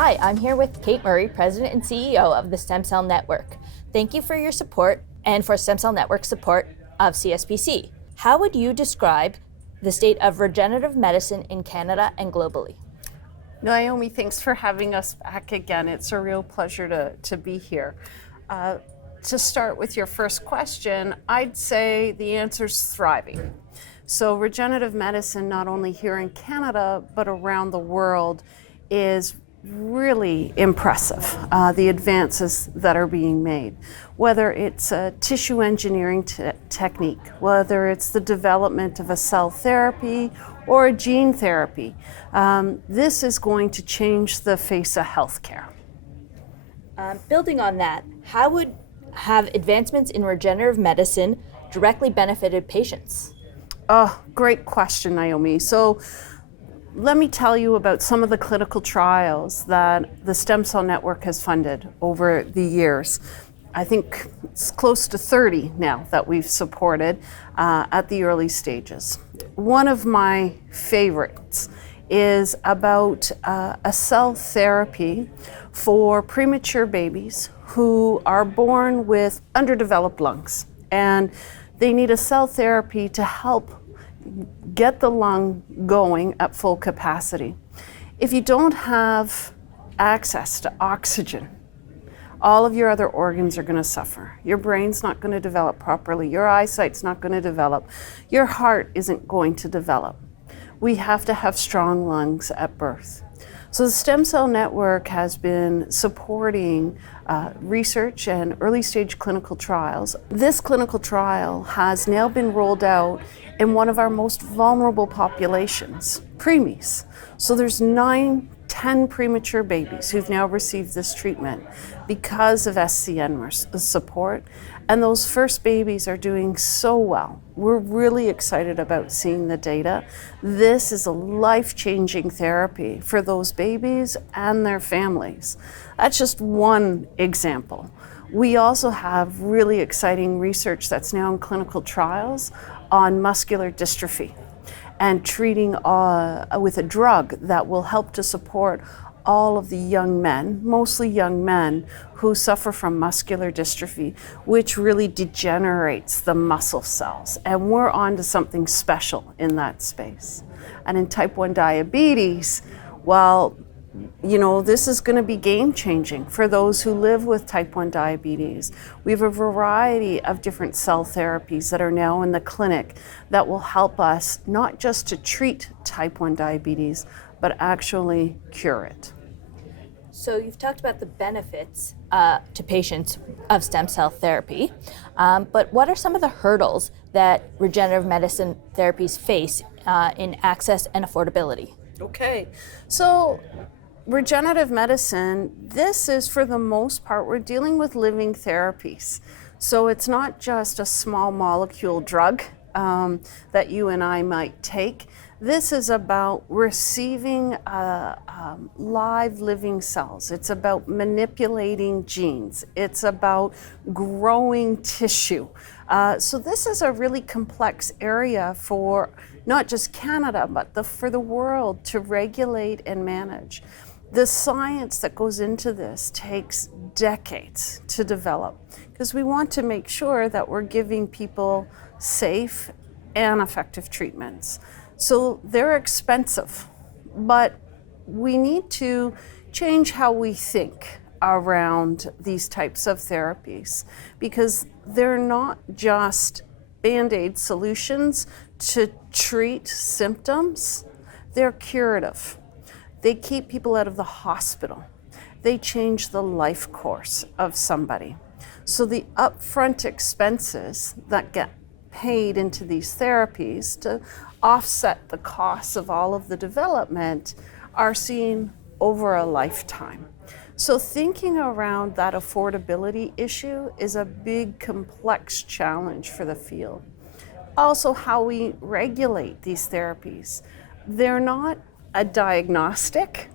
Hi, I'm here with Cate Murray, President and CEO of the Stem Cell Network. Thank you for your support and for Stem Cell Network's support of CSPC. How would you describe the state of regenerative medicine in Canada and globally? Naomi, thanks for having us back again. It's a real pleasure to be here. To start with your first question, I'd say the answer's thriving. So regenerative medicine, not only here in Canada, but around the world, is really impressive, the advances that are being made. Whether it's a tissue engineering technique, whether it's the development of a cell therapy or a gene therapy, this is going to change the face of healthcare. Building on that, how would have advancements in regenerative medicine directly benefited patients? Oh, great question, Naomi. So let me tell you about some of the clinical trials that the Stem Cell Network has funded over the years. I think it's close to 30 now that we've supported at the early stages. One of my favorites is about a cell therapy for premature babies who are born with underdeveloped lungs. And they need a cell therapy to help get the lung going at full capacity. If you don't have access to oxygen, all of your other organs are going to suffer. Your brain's not going to develop properly. Your eyesight's not going to develop. Your heart isn't going to develop. We have to have strong lungs at birth. So the Stem Cell Network has been supporting research and early stage clinical trials. This clinical trial has now been rolled out in one of our most vulnerable populations, preemies. So there's 10 premature babies who've now received this treatment because of SCN support. And those first babies are doing so well. We're really excited about seeing the data. This is a life-changing therapy for those babies and their families. That's just one example. We also have really exciting research that's now in clinical trials on muscular dystrophy and treating with a drug that will help to support all of the young men, mostly young men, who suffer from muscular dystrophy, which really degenerates the muscle cells. And we're on to something special in that space. And in type 1 diabetes, well, this is going to be game changing for those who live with type 1 diabetes. We have a variety of different cell therapies that are now in the clinic that will help us not just to treat type 1 diabetes, but actually cure it. So you've talked about the benefits to patients of stem cell therapy, but what are some of the hurdles that regenerative medicine therapies face in access and affordability? Okay, so regenerative medicine, this is for the most part, we're dealing with living therapies. So it's not just a small molecule drug that you and I might take. This is about receiving live living cells. It's about manipulating genes. It's about growing tissue. So this is a really complex area for not just Canada, but for the world to regulate and manage. The science that goes into this takes decades to develop because we want to make sure that we're giving people safe and effective treatments. So they're expensive, but we need to change how we think around these types of therapies because they're not just Band-Aid solutions to treat symptoms, they're curative. They keep people out of the hospital. They change the life course of somebody. So the upfront expenses that get paid into these therapies to offset the costs of all of the development are seen over a lifetime. So thinking around that affordability issue is a big, complex challenge for the field. Also, how we regulate these therapies. They're not a diagnostic,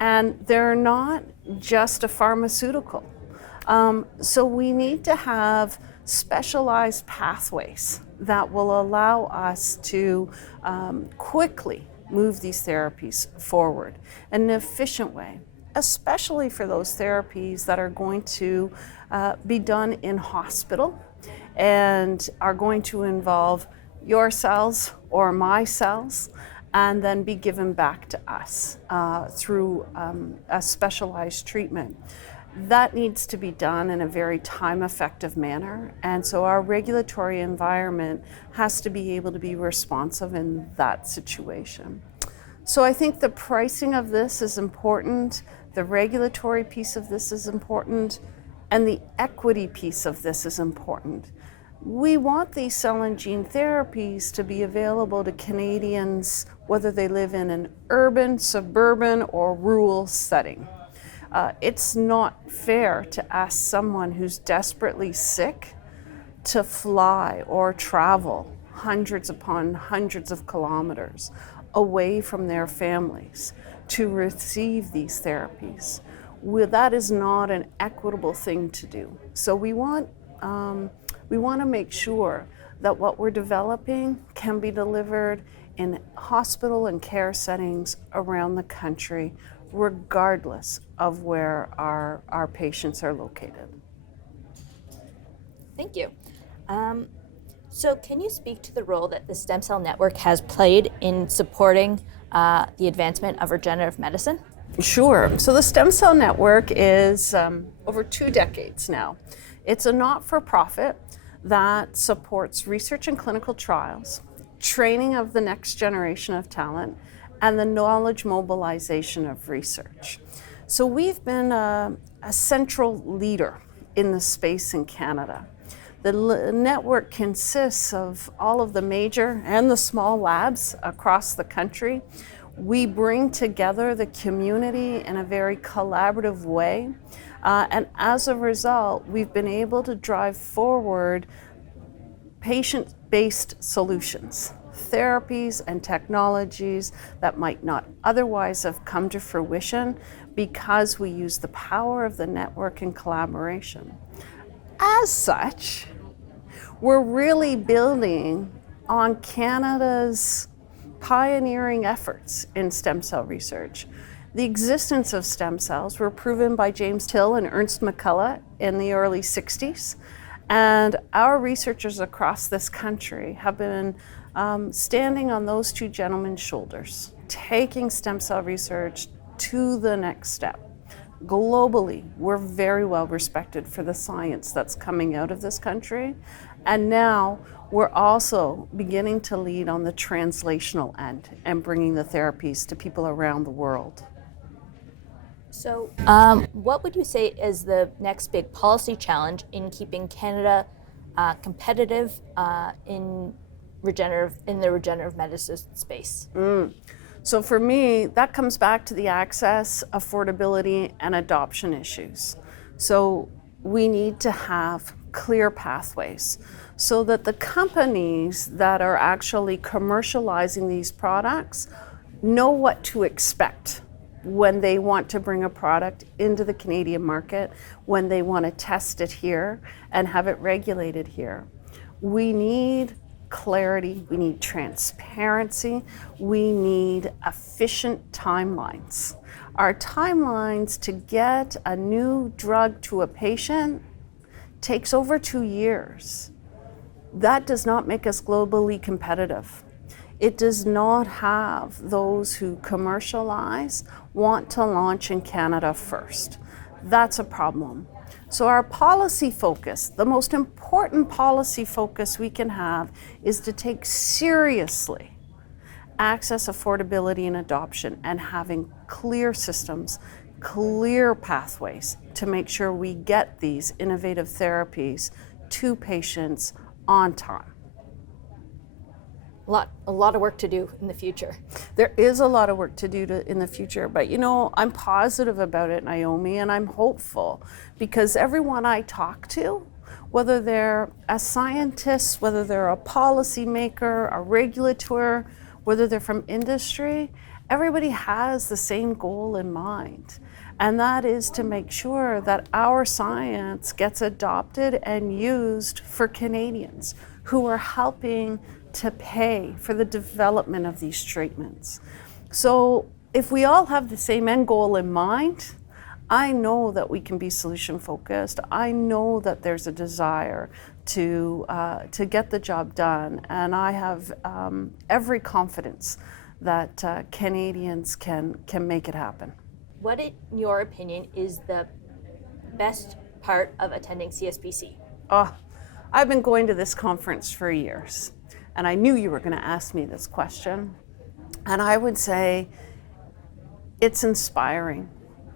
and they're not just a pharmaceutical. So we need to have specialized pathways that will allow us to quickly move these therapies forward in an efficient way. especially for those therapies that are going to be done in hospital and are going to involve your cells or my cells and then be given back to us through a specialized treatment. That needs to be done in a very time-effective manner, and so our regulatory environment has to be able to be responsive in that situation. So I think the pricing of this is important, the regulatory piece of this is important, and the equity piece of this is important. We want these cell and gene therapies to be available to Canadians, whether they live in an urban, suburban, or rural setting. It's not fair to ask someone who's desperately sick to fly or travel hundreds upon hundreds of kilometers away from their families to receive these therapies. That is not an equitable thing to do. So we want to make sure that what we're developing can be delivered in hospital and care settings around the country, regardless of where our patients are located. Thank you. So can you speak to the role that the Stem Cell Network has played in supporting the advancement of regenerative medicine? Sure. So the Stem Cell Network is over 2 decades now. It's a not-for-profit that supports research and clinical trials, training of the next generation of talent, and the knowledge mobilization of research. So we've been a central leader in the space in Canada. The network consists of all of the major and the small labs across the country. We bring together the community in a very collaborative way. And as a result, we've been able to drive forward patient-based solutions, therapies and technologies that might not otherwise have come to fruition because we use the power of the network and collaboration. As such, we're really building on Canada's pioneering efforts in stem cell research. The existence of stem cells were proven by James Till and Ernst McCulloch in the early 60s, and our researchers across this country have been standing on those two gentlemen's shoulders, taking stem cell research to the next step. Globally, we're very well respected for the science that's coming out of this country, and now we're also beginning to lead on the translational end and bringing the therapies to people around the world. So what would you say is the next big policy challenge in keeping Canada competitive in the regenerative medicine space? So for me, that comes back to the access, affordability, and adoption issues. So we need to have clear pathways so that the companies that are actually commercializing these products know what to expect when they want to bring a product into the Canadian market, when they want to test it here and have it regulated here. We need clarity, we need transparency, we need efficient timelines. Our timelines to get a new drug to a patient takes over 2 years. That does not make us globally competitive. It does not have those who commercialize want to launch in Canada first. That's a problem. So our policy focus, the most important policy focus we can have, is to take seriously access, affordability, and adoption, and having clear systems, clear pathways to make sure we get these innovative therapies to patients on time. A lot of work to do in the future. There is a lot of work to do in the future, but I'm positive about it, Naomi, and I'm hopeful because everyone I talk to, whether they're a scientist, whether they're a policymaker, a regulator, whether they're from industry, everybody has the same goal in mind. And that is to make sure that our science gets adopted and used for Canadians who are helping to pay for the development of these treatments. So if we all have the same end goal in mind, I know that we can be solution focused. I know that there's a desire to get the job done, and I have every confidence that Canadians can make it happen. What, in your opinion, is the best part of attending CSPC? Oh, I've been going to this conference for years, and I knew you were going to ask me this question. And I would say it's inspiring.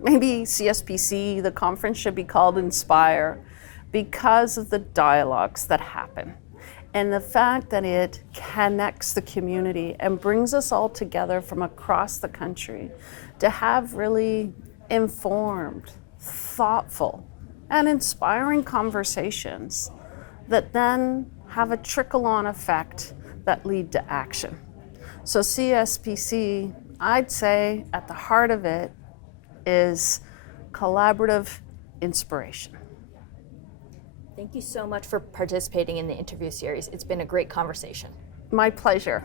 Maybe CSPC, the conference should be called Inspire, because of the dialogues that happen and the fact that it connects the community and brings us all together from across the country to have really informed, thoughtful, and inspiring conversations that then have a trickle-on effect that lead to action. So CSPC, I'd say at the heart of it is collaborative inspiration. Thank you so much for participating in the interview series. It's been a great conversation. My pleasure.